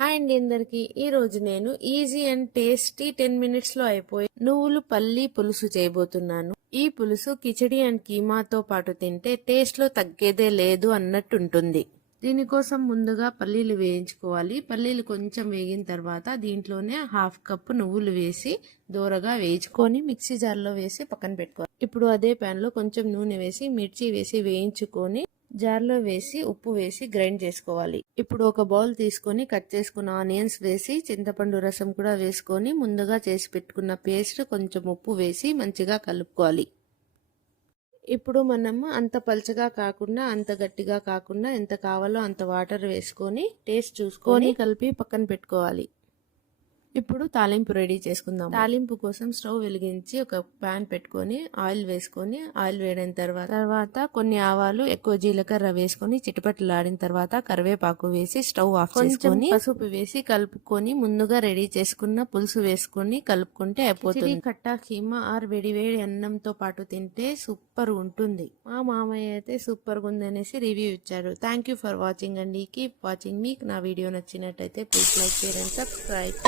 Hi అండి అందరికి. ఈ రోజు నేను ఈజీ అండ్ టేస్టీ 10 మినిట్స్ లో అయిపోయి నువ్వులు పల్లి పులుసు చేయబోతున్నాను. ఈ పులుసు కిచడి అండ్ కీమాతో పాటు తింటే టేస్ట్ లో తగ్గేదే లేదు అన్నట్టు ఉంటుంది. దీనికోసం ముందుగా పల్లీలు వేయించుకోవాలి. పల్లీలు కొంచెం వేగిన తర్వాత దీంట్లోనే హాఫ్ కప్ నువ్వులు వేసి దూరగా వేయించుకొని మిక్సీ జార్లో వేసి పక్కన పెట్టుకోవాలి. ఇప్పుడు అదే ప్యాన్ లో కొంచెం నూనె వేసి మిర్చి వేసి వేయించుకొని జార్లో వేసి ఉప్పు వేసి గ్రైండ్ చేసుకోవాలి. ఇప్పుడు ఒక బౌల్ తీసుకొని కట్ చేసుకున్న ఆనియన్స్ వేసి చింతపండు రసం కూడా వేసుకొని ముందుగా చేసి పెట్టుకున్న పేస్ట్ కొంచెం ఉప్పు వేసి మంచిగా కలుపుకోవాలి. ఇప్పుడు మనం అంత పల్చగా కాకుండా అంత గట్టిగా కాకుండా ఎంత కావాలో అంత వాటర్ వేసుకొని టేస్ట్ చూసుకొని కలిపి పక్కన పెట్టుకోవాలి. ఇప్పుడు తాలింపు రెడీ చేసుకుందాం. తాలింపు కోసం స్టవ్ వెలిగించి ఒక ప్యాన్ పెట్టుకొని ఆయిల్ వేసుకొని ఆయిల్ వేడిన తర్వాత కొన్ని ఆవాలు ఎక్కువ జీలకర్ర వేసుకొని చిటపటలాడిన తర్వాత కరివేపాకు వేసి స్టవ్ ఆఫ్ చేసుకొని పసుపు వేసి కలుపుకొని ముందుగా రెడీ చేసుకున్న పులుసు వేసుకొని కలుపుకుంటే అయిపోతుంది. కట్టా కీమా ఆర్ వేడి వేడి అన్నంతో పాటు తింటే సూపర్ ఉంటుంది. మా మామయ్య అయితే సూపర్ గా ఉందనేసి రివ్యూ ఇచ్చారు. థ్యాంక్ యూ ఫర్ వాచింగ్ అండి. Keep watching. మీకు నా వీడియో నచ్చినట్టయితే please like share and subscribe.